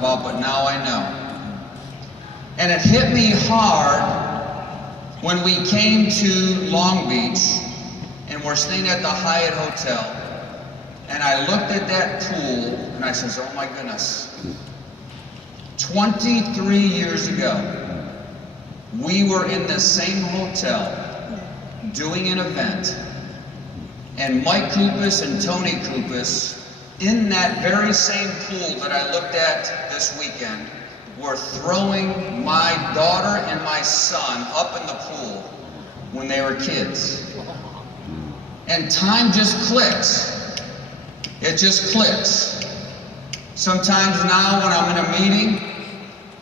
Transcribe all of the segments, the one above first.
about, but now I know. And it hit me hard when we came to Long Beach and we're staying at the Hyatt Hotel, and I looked at that pool and I says, oh my goodness, 23 years ago, we were in the same hotel doing an event, and Mike Kupis and Tony Kupis, in that very same pool that I looked at this weekend, were throwing my daughter and my son up in the pool when they were kids. And time just clicks. It just clicks. Sometimes now when I'm in a meeting,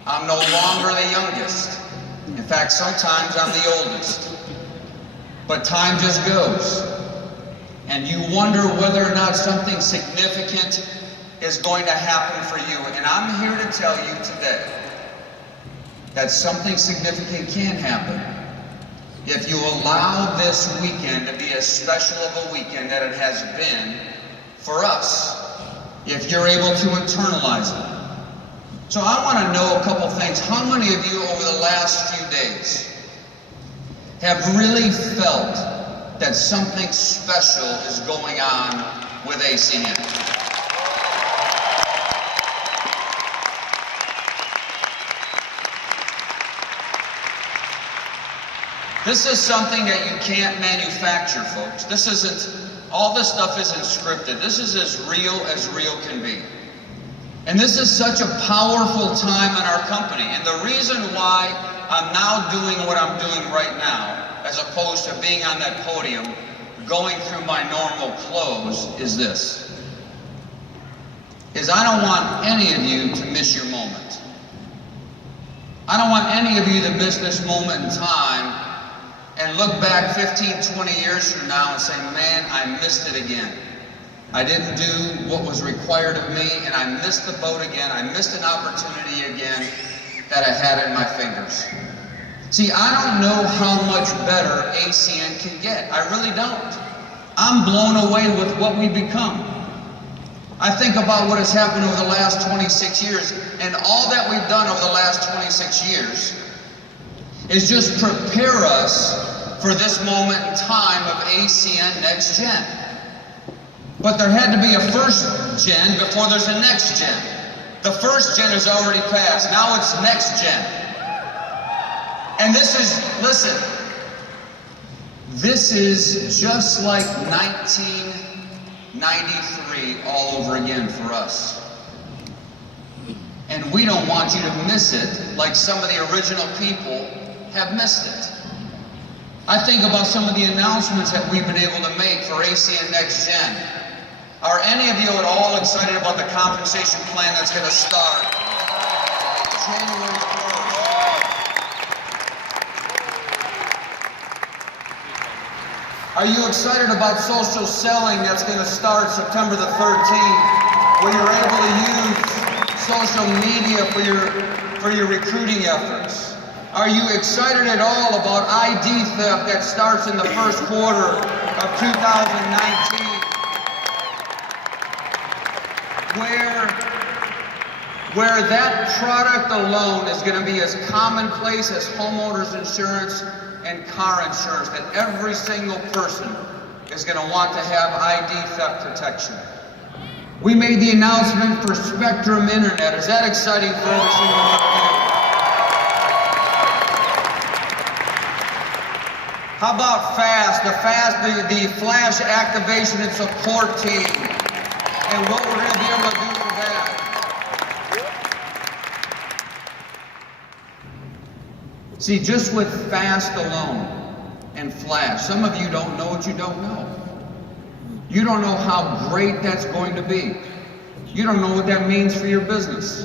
I'm no longer the youngest. In fact, sometimes I'm the oldest. But time just goes. And you wonder whether or not something significant is going to happen for you. And I'm here to tell you today that something significant can happen if you allow this weekend to be as special of a weekend that it has been for us, if you're able to internalize it. So I want to know a couple things. How many of you over the last few days have really felt that something special is going on with ACN? This is something that you can't manufacture, folks. This isn't, all this stuff isn't scripted. This is as real can be. And this is such a powerful time in our company. And the reason why I'm now doing what I'm doing right now, as opposed to being on that podium, going through my normal clothes, is this. Is I don't want any of you to miss your moment. I don't want any of you to miss this moment in time and look back 15, 20 years from now and say, man, I missed it again. I didn't do what was required of me, and I missed the boat again. I missed an opportunity again that I had in my fingers. See, I don't know how much better ACN can get. I really don't. I'm blown away with what we've become. I think about what has happened over the last 26 years, and all that we've done over the last 26 years is just prepare us for this moment in time of ACN Next-Gen. But there had to be a first gen before there's a next gen. The first gen is already passed. Now it's next gen. And this is, listen, this is just like 1993 all over again for us. And we don't want you to miss it like some of the original people have missed it. I think about some of the announcements that we've been able to make for ACN Next-Gen. Are any of you at all excited about the compensation plan that's going to start January 1st? Are you excited about social selling that's going to start September the 13th, where you're able to use social media for your recruiting efforts? Are you excited at all about ID theft that starts in the first quarter of 2019? Where that product alone is going to be as commonplace as homeowners insurance and car insurance, that every single person is going to want to have ID theft protection. We made the announcement for Spectrum Internet. Is that exciting for every single one of you? How about FAST, the Flash Activation and Support Team, and what we're going to be able to do for that. See, just with FAST alone and Flash, some of you don't know what you don't know. You don't know how great that's going to be. You don't know what that means for your business.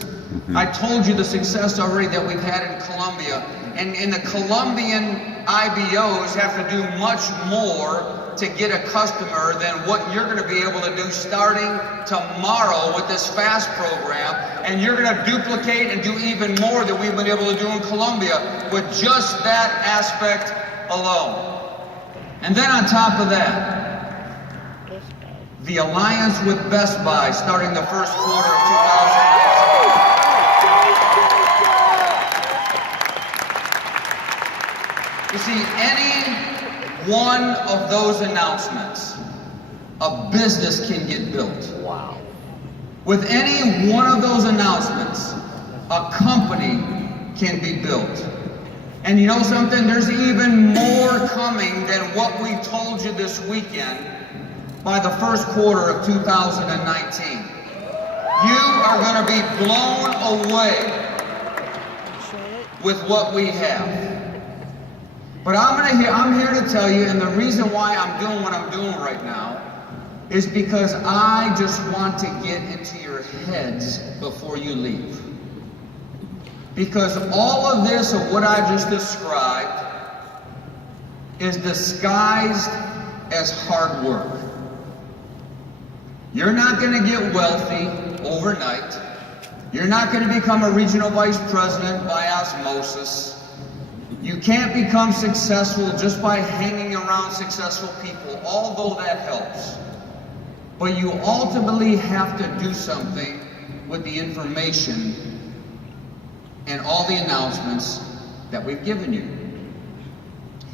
I told you the success already that we've had in Colombia, and the Colombian IBOs have to do much more to get a customer than what you're going to be able to do starting tomorrow with this FAST program, and you're going to duplicate and do even more than we've been able to do in Colombia with just that aspect alone. And then on top of that, the alliance with Best Buy starting the first quarter of 2019. see, any one of those announcements, a business can get built. Wow. With any one of those announcements, a company can be built. And you know something? There's even more coming than what we told you this weekend by the first quarter of 2019. You are going to be blown away with what we have. But I'm here to tell you, and the reason why I'm doing what I'm doing right now is because I just want to get into your heads before you leave. Because all of this of what I just described is disguised as hard work. You're not going to get wealthy overnight. You're not going to become a regional vice president by osmosis. You can't become successful just by hanging around successful people, although that helps. But you ultimately have to do something with the information and all the announcements that we've given you.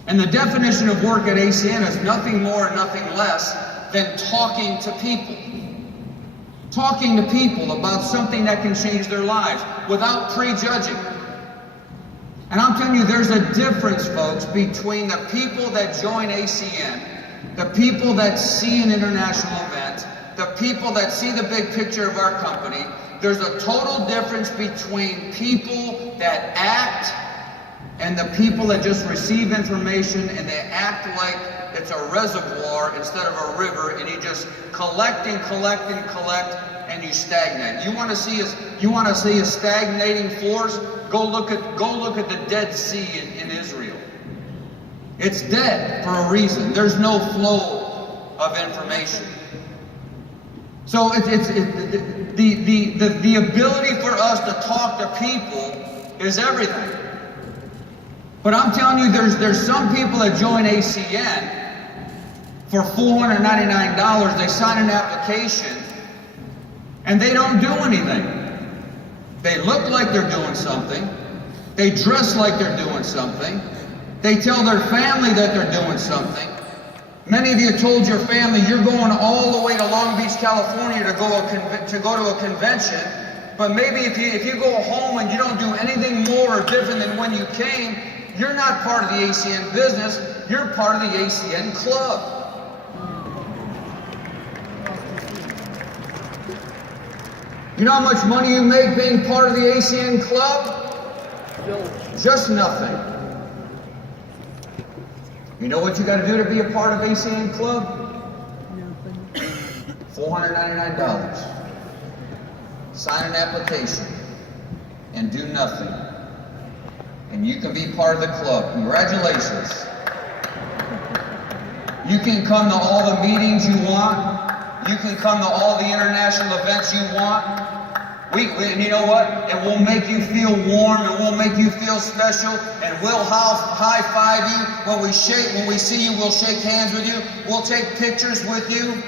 And the definition of work at ACN is nothing more and nothing less than talking to people. Talking to people about something that can change their lives without prejudging. And I'm telling you, there's a difference, folks, between the people that join ACN, the people that see an international event, the people that see the big picture of our company. There's a total difference between people that act and the people that just receive information and they act like it's a reservoir instead of a river, and you just collect and collect and collect, and you stagnate. You want to see a stagnating force? Go look at the Dead Sea in Israel. It's dead for a reason. There's no flow of information. So the ability for us to talk to people is everything. But I'm telling you, there's some people that join ACN for $499. They sign an application and they don't do anything. They look like they're doing something. They dress like they're doing something. They tell their family that they're doing something. Many of you told your family you're going all the way to Long Beach, California to go to a convention, but maybe if you go home and you don't do anything more or different than when you came, you're not part of the ACN business, you're part of the ACN club. You know how much money you make being part of the ACN club? Just nothing. You know what you got to do to be a part of ACN Club? $499. Sign an application and do nothing. And you can be part of the club. Congratulations. You can come to all the meetings you want. You can come to all the international events you want. And you know what? It will make you feel warm, and we'll make you feel special, and we'll high-five you. When we see you, we'll shake hands with you. We'll take pictures with you.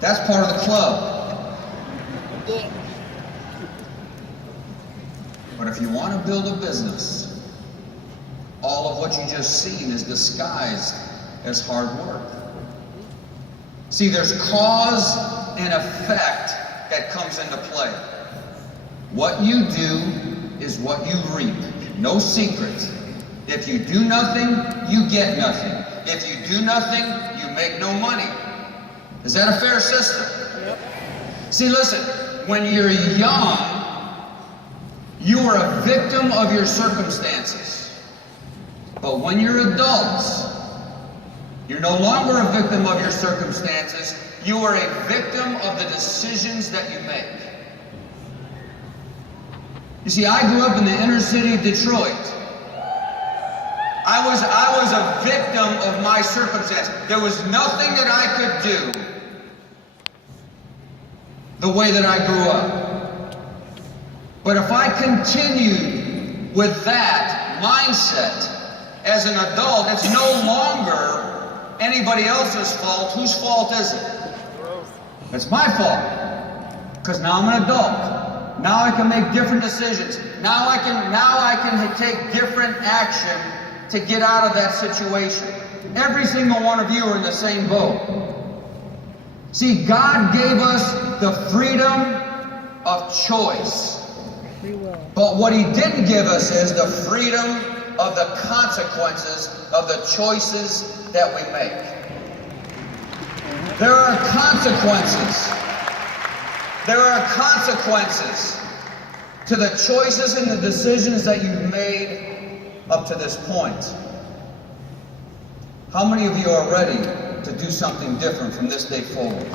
That's part of the club. Yeah. But if you want to build a business, all of what you just seen is disguised as hard work. See, there's cause and effect that comes into play. What you do is what you reap. No secret. If you do nothing, you get nothing. If you do nothing, you make no money. Is that a fair system? Yep. See, listen, when you're young, you are a victim of your circumstances. But when you're adults, you're no longer a victim of your circumstances. You are a victim of the decisions that you make. You see, I grew up in the inner city of Detroit. I was a victim of my circumstance. There was nothing that I could do the way that I grew up. But if I continued with that mindset as an adult, it's no longer anybody else's fault. Whose fault is it? It's my fault. Because now I'm an adult. Now I can make different decisions. Now I can take different action to get out of that situation. Every single one of you are in the same boat. See, God gave us the freedom of choice. But what He didn't give us is the freedom of the consequences of the choices that we make. There are consequences. There are consequences to the choices and the decisions that you've made up to this point. How many of you are ready to do something different from this day forward?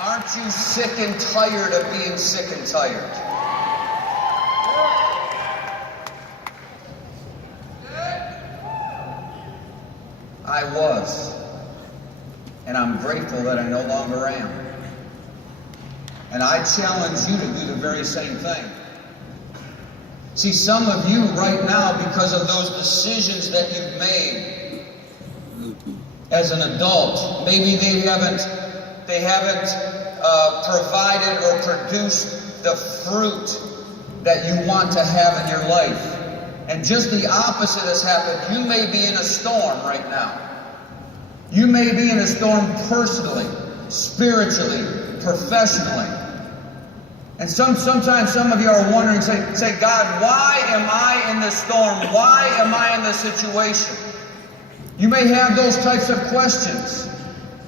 Aren't you sick and tired of being sick and tired? I was, and I'm grateful that I no longer am. And I challenge you to do the very same thing. See, some of you right now, because of those decisions that you've made as an adult, maybe they haven't provided or produced the fruit that you want to have in your life. And just the opposite has happened. You may be in a storm right now. You may be in a storm personally, spiritually, professionally. And sometimes some of you are wondering, say, God, why am I in this storm? Why am I in this situation? You may have those types of questions.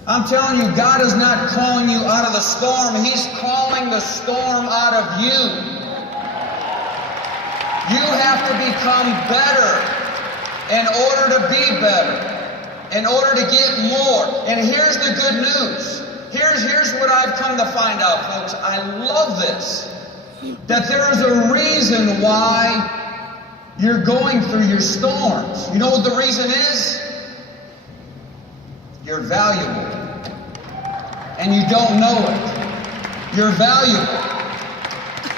I'm telling you, God is not calling you out of the storm. He's calling the storm out of you. You have to become better in order to be better, in order to get more. And here's the good news. Here's what I've come to find out, folks. I love this. That there is a reason why you're going through your storms. You know what the reason is? You're valuable. And you don't know it. You're valuable.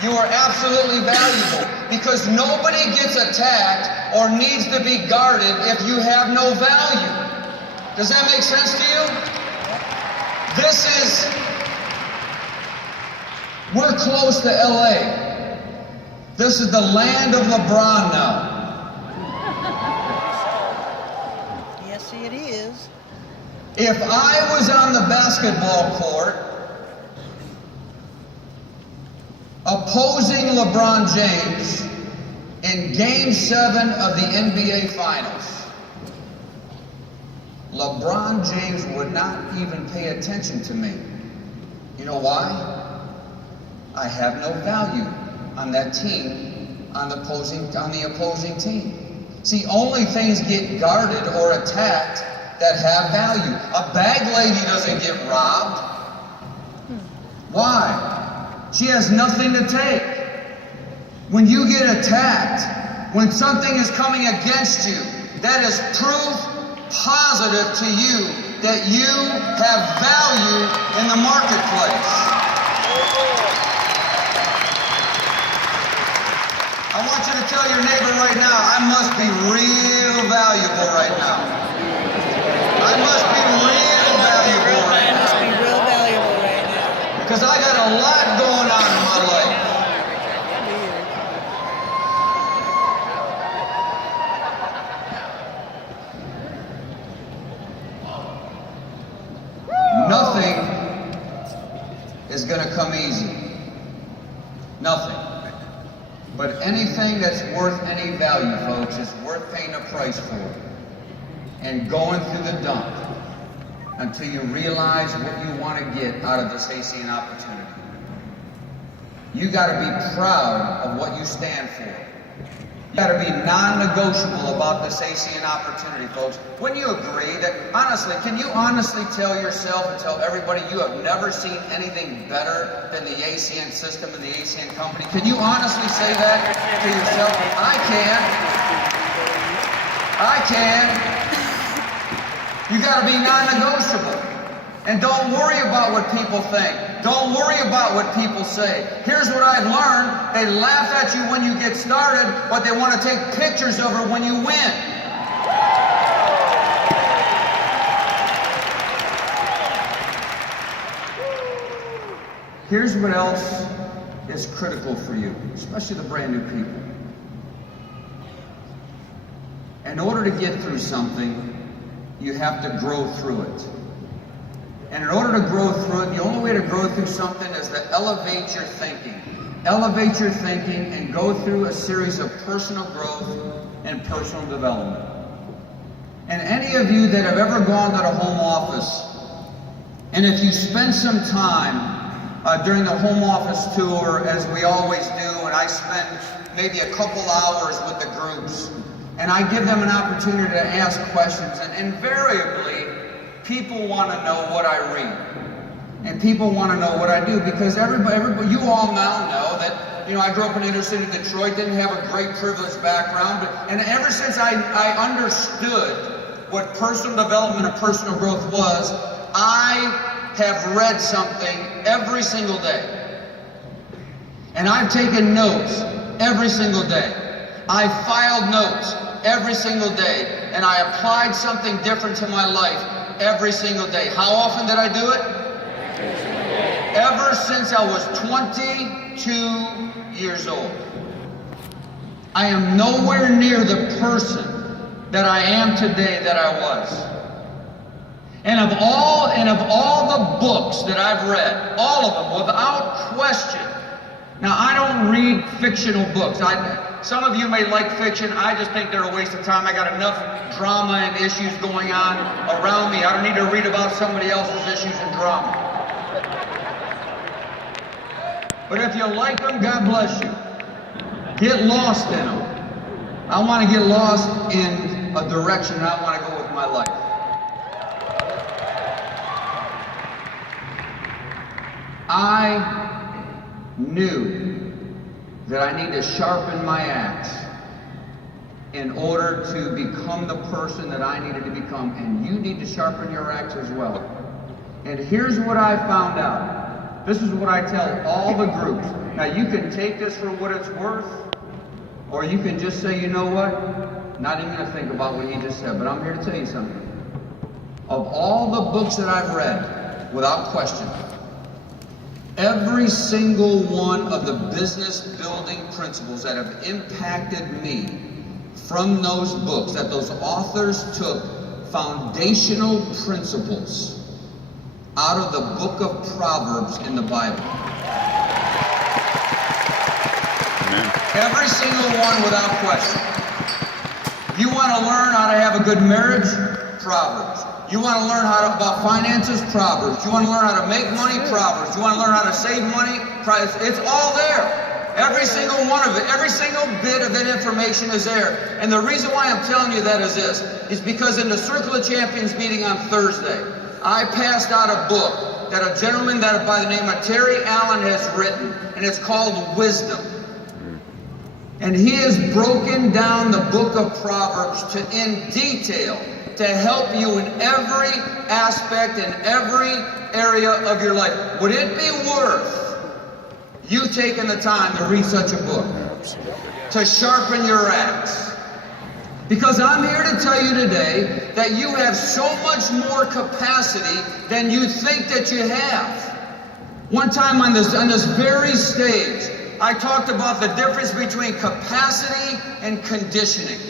You are absolutely valuable. Because nobody gets attacked or needs to be guarded if you have no value. Does that make sense to you? We're close to LA. This is the land of LeBron now. Yes, it is. If I was on the basketball court opposing LeBron James in Game 7 of the NBA Finals, LeBron James would not even pay attention to me. You know why? I have no value on that team, on the opposing team. See, only things get guarded or attacked that have value. A bag lady doesn't get robbed. Why? She has nothing to take. When you get attacked, when something is coming against you, that is proof positive to you that you have value in the marketplace. I want you to tell your neighbor right now, I must be real valuable right now. I must be real valuable right now. I must be real valuable right now. Because I got a lot going on in my life. Nothing is going to come easy. Nothing. But anything that's worth any value, folks, is worth paying a price for. And going through the dump until you realize what you want to get out of this ACN opportunity. You got to be proud of what you stand for. You got to be non-negotiable about this ACN opportunity, folks. Wouldn't you agree that, honestly, can you honestly tell yourself and tell everybody you have never seen anything better than the ACN system and the ACN company? Can you honestly say that to yourself? I can. I can. You got to be non-negotiable. And don't worry about what people think. Don't worry about what people say. Here's what I've learned. They laugh at you when you get started, but they want to take pictures of her when you win. Here's what else is critical for you, especially the brand new people. In order to get through something, you have to grow through it. And in order to grow through it, the only way to grow through something is to elevate your thinking. Elevate your thinking and go through a series of personal growth and personal development. And any of you that have ever gone to the home office, and if you spend some time during the home office tour, as we always do, and I spend maybe a couple hours with the groups, and I give them an opportunity to ask questions, and invariably, people want to know what I read. And people want to know what I do, because everybody, you all now know that, you know, I grew up in inner city Detroit, didn't have a great privileged background, and ever since I understood what personal development and personal growth was, I have read something every single day. And I've taken notes every single day. I filed notes every single day, and I applied something different to my life every single day. How often did I do it? Ever since I was 22 years old. I am nowhere near the person that I am today that I was. And of all the books that I've read, all of them, without question. Now, I don't read fictional books. Some of you may like fiction. I just think they're a waste of time. I got enough drama and issues going on around me. I don't need to read about somebody else's issues and drama. But if you like them, God bless you. Get lost in them. I want to get lost in a direction that I want to go with my life. I knew that I need to sharpen my axe in order to become the person that I needed to become. And you need to sharpen your axe as well. And here's what I found out. This is what I tell all the groups. Now, you can take this for what it's worth, or you can just say, you know what? Not even going to think about what you just said, but I'm here to tell you something. Of all the books that I've read, without question, every single one of the business building principles that have impacted me from those books, that those authors took foundational principles out of the book of Proverbs in the Bible. Amen. Every single one without question. You want to learn how to have a good marriage? Proverbs. You want to learn about finances? Proverbs. You want to learn how to make money? Proverbs. You want to learn how to save money? It's all there. Every single one of it, every single bit of that information is there. And the reason why I'm telling you that is this, is because in the Circle of Champions meeting on Thursday, I passed out a book that a gentleman that by the name of Terry Allen has written, and it's called Wisdom. And he has broken down the book of Proverbs in detail to help you in every aspect, in every area of your life. Would it be worth you taking the time to read such a book? To sharpen your axe? Because I'm here to tell you today that you have so much more capacity than you think that you have. One time on this very stage, I talked about the difference between capacity and conditioning.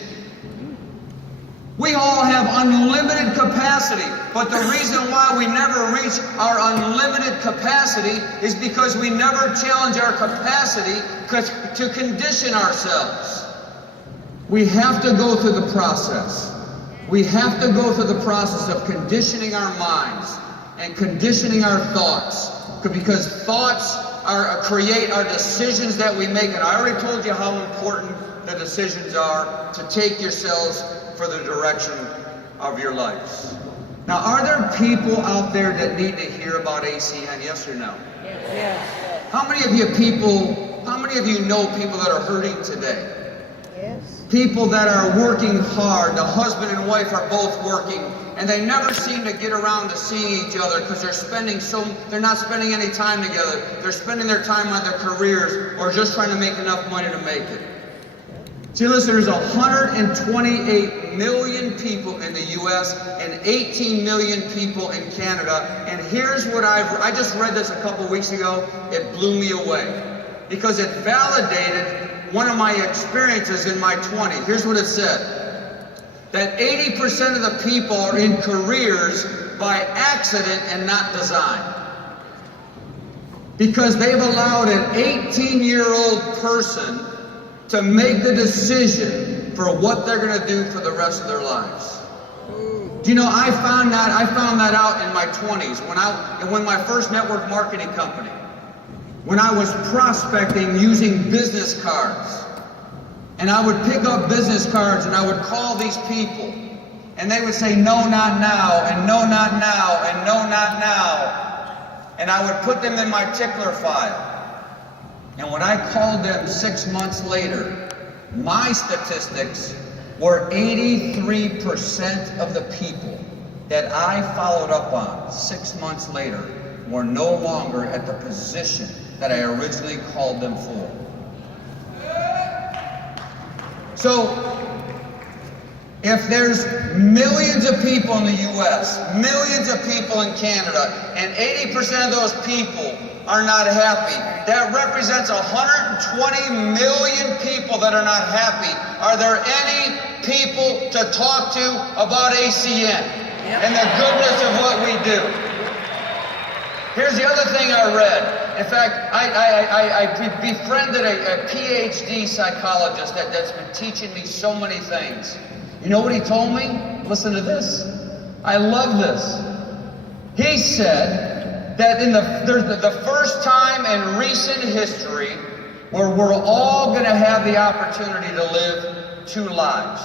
We all have unlimited capacity, but the reason why we never reach our unlimited capacity is because we never challenge our capacity to condition ourselves. We have to go through the process. We have to go through the process of conditioning our minds and conditioning our thoughts, because thoughts create our decisions that we make. And I already told you how important the decisions are to take yourselves for the direction of your lives. Now, are there people out there that need to hear about ACN, yes or no? Yes. How many of you know people that are hurting today? Yes. People that are working hard, the husband and wife are both working, and they never seem to get around to seeing each other because they're not spending any time together. They're spending their time on their careers or just trying to make enough money to make it. See, listen, there's 128 million people in the U.S. and 18 million people in Canada. And here's what I just read this a couple weeks ago. It blew me away. because it validated one of my experiences in my 20s. Here's what it said: that 80% of the people are in careers by accident and not design. Because they've allowed an 18-year-old person to make the decision for what they're going to do for the rest of their lives. Do you know, I found that out in my 20s when my first network marketing company, when I was prospecting using business cards. And I would pick up business cards and I would call these people, and they would say, no, not now, and no, not now, and no, not now. And I would put them in my tickler file. And when I called them 6 months later, my statistics were 83% of the people that I followed up on 6 months later were no longer at the position that I originally called them for. So, if there's millions of people in the U.S., millions of people in Canada, and 80% of those people are not happy, that represents 120 million people that are not happy. Are there any people to talk to about ACN and the goodness of what we do? Here's the other thing I read. In fact, I befriended a PhD psychologist that's been teaching me so many things. You know what he told me? Listen to this. I love this. He said that there's the first time in recent history where we're all going to have the opportunity to live 2 lives.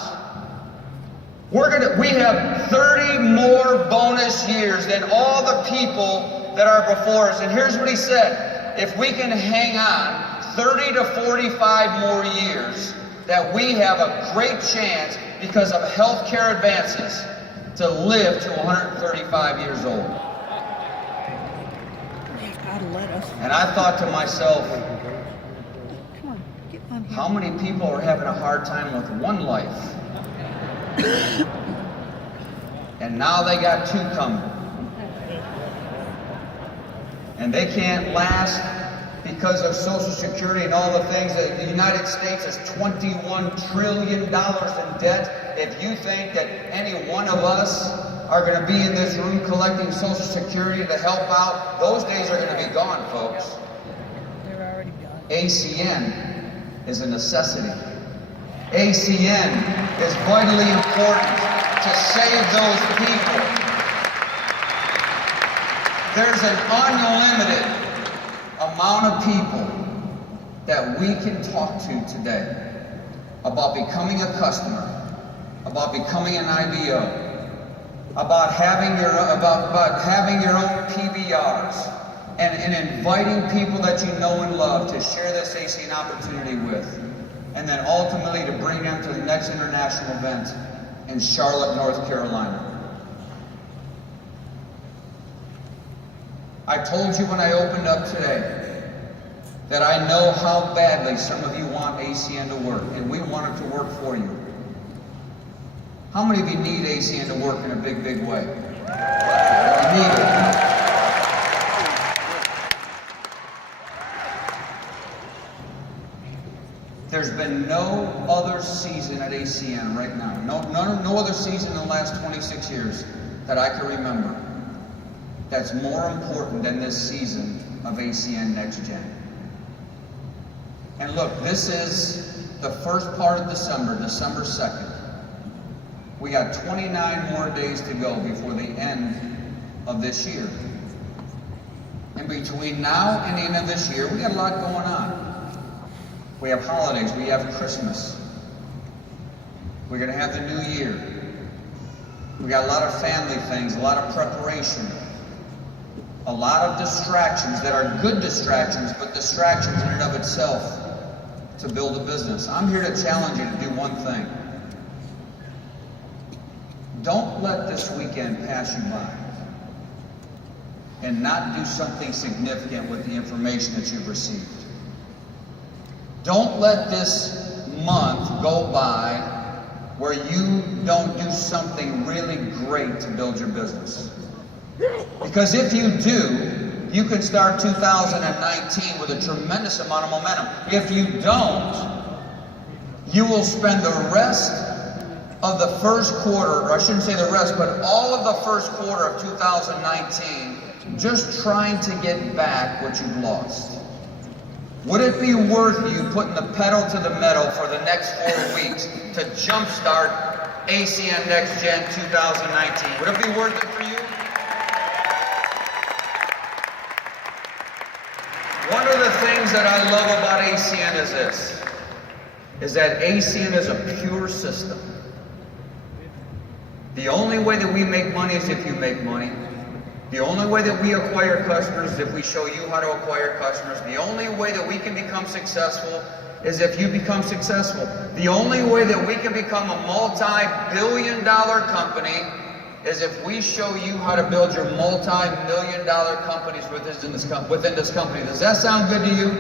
We have 30 more bonus years than all the people that are before us. And here's what he said: if we can hang on 30 to 45 more years, that we have a great chance, because of healthcare advances, to live to 135 years old. And I thought to myself, how many people are having a hard time with 1 life? And now they got 2 coming. And they can't last because of Social Security and all the things. That the United States is $21 trillion in debt. If you think that any one of us are going to be in this room collecting Social Security to help out, those days are going to be gone, folks. They're already gone. ACN is a necessity. ACN is vitally important to save those people. There's an unlimited amount of people that we can talk to today about becoming a customer, about becoming an IBO, about having your own PBRs, and inviting people that you know and love to share this ACN opportunity with, and then ultimately to bring them to the next international event in Charlotte, North Carolina. I told you when I opened up today that I know how badly some of you want ACN to work, and we want it to work for you. How many of you need ACN to work in a big, big way? You need it. There's been no other season at ACN right now, no other season in the last 26 years that I can remember that's more important than this season of ACN NEXT-GEN. And look, this is the first part of December, December 2nd. We got 29 more days to go before the end of this year. And between now and the end of this year, we got a lot going on. We have holidays, we have Christmas. We're going to have the New Year. We got a lot of family things, a lot of preparation. A lot of distractions that are good distractions, but distractions in and of itself to build a business. I'm here to challenge you to do one thing. Don't let this weekend pass you by and not do something significant with the information that you've received. Don't let this month go by where you don't do something really great to build your business. Because if you do, you can start 2019 with a tremendous amount of momentum. If you don't, you will spend the rest of the first quarter, or I shouldn't say the rest, but all of the first quarter of 2019 just trying to get back what you've lost. Would it be worth you putting the pedal to the metal for the next 4 weeks to jumpstart ACN NEXT-GEN 2019? Would it be worth it for you? One of the things that I love about ACN is this, is that ACN is a pure system. The only way that we make money is if you make money. The only way that we acquire customers is if we show you how to acquire customers. The only way that we can become successful is if you become successful. The only way that we can become a multi-billion-dollar company is if we show you how to build your multi-million-dollar companies within this company. Does that sound good to you?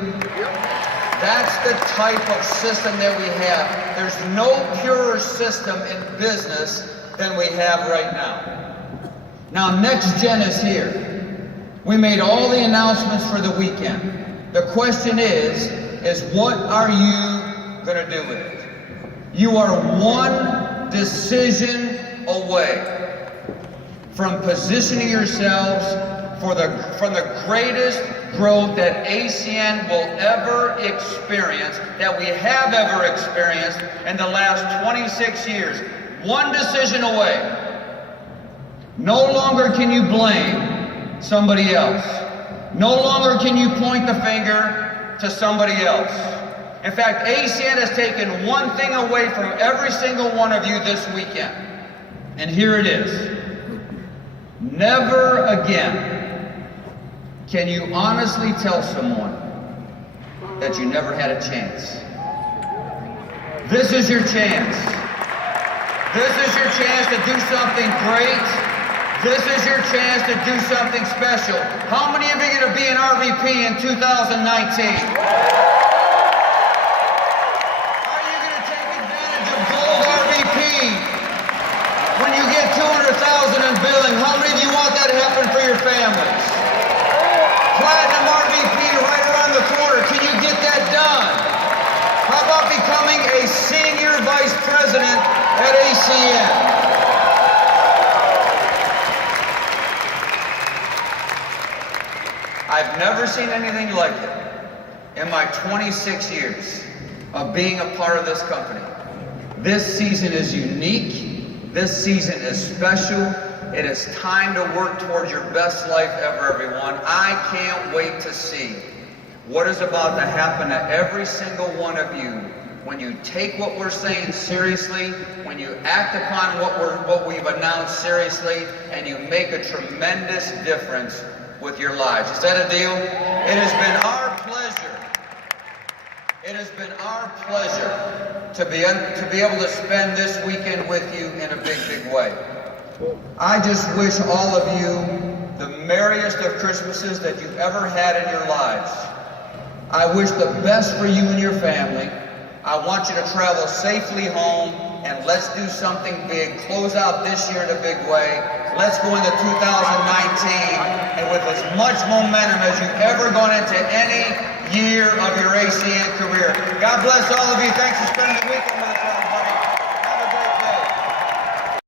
That's the type of system that we have. There's no purer system in business than we have right now. Now, NEXT-GEN is here. We made all the announcements for the weekend. The question is what are you going to do with it? You are one decision away from positioning yourselves from the greatest growth that ACN will ever experience, that we have ever experienced in the last 26 years. One decision away. No longer can you blame somebody else. No longer can you point the finger to somebody else. In fact, ACN has taken one thing away from every single one of you this weekend. And here it is. Never again can you honestly tell someone that you never had a chance. This is your chance. This is your chance to do something great. This is your chance to do something special. How many of you are going to be an RVP in 2019? Are you going to take advantage of gold RVP when you get $200,000 in billing? How many of you want that to happen for your families? Platinum RVP right around the corner. Can you get that done? How about becoming a senior vice president at ACN? I've never seen anything like it in my 26 years of being a part of this company. This season is unique. This season is special. It is time to work towards your best life ever, everyone. I can't wait to see what is about to happen to every single one of you when you take what we're saying seriously, when you act upon what we've announced seriously, and you make a tremendous difference with your lives. Is that a deal? It has been our pleasure. It has been our pleasure to be able to spend this weekend with you in a big, big way. I just wish all of you the merriest of Christmases that you've ever had in your lives. I wish the best for you and your family. I want you to travel safely home, and let's do something big. Close out this year in a big way. Let's go into 2019 and with as much momentum as you've ever gone into any year of your ACN career. God bless all of you. Thanks for spending the weekend.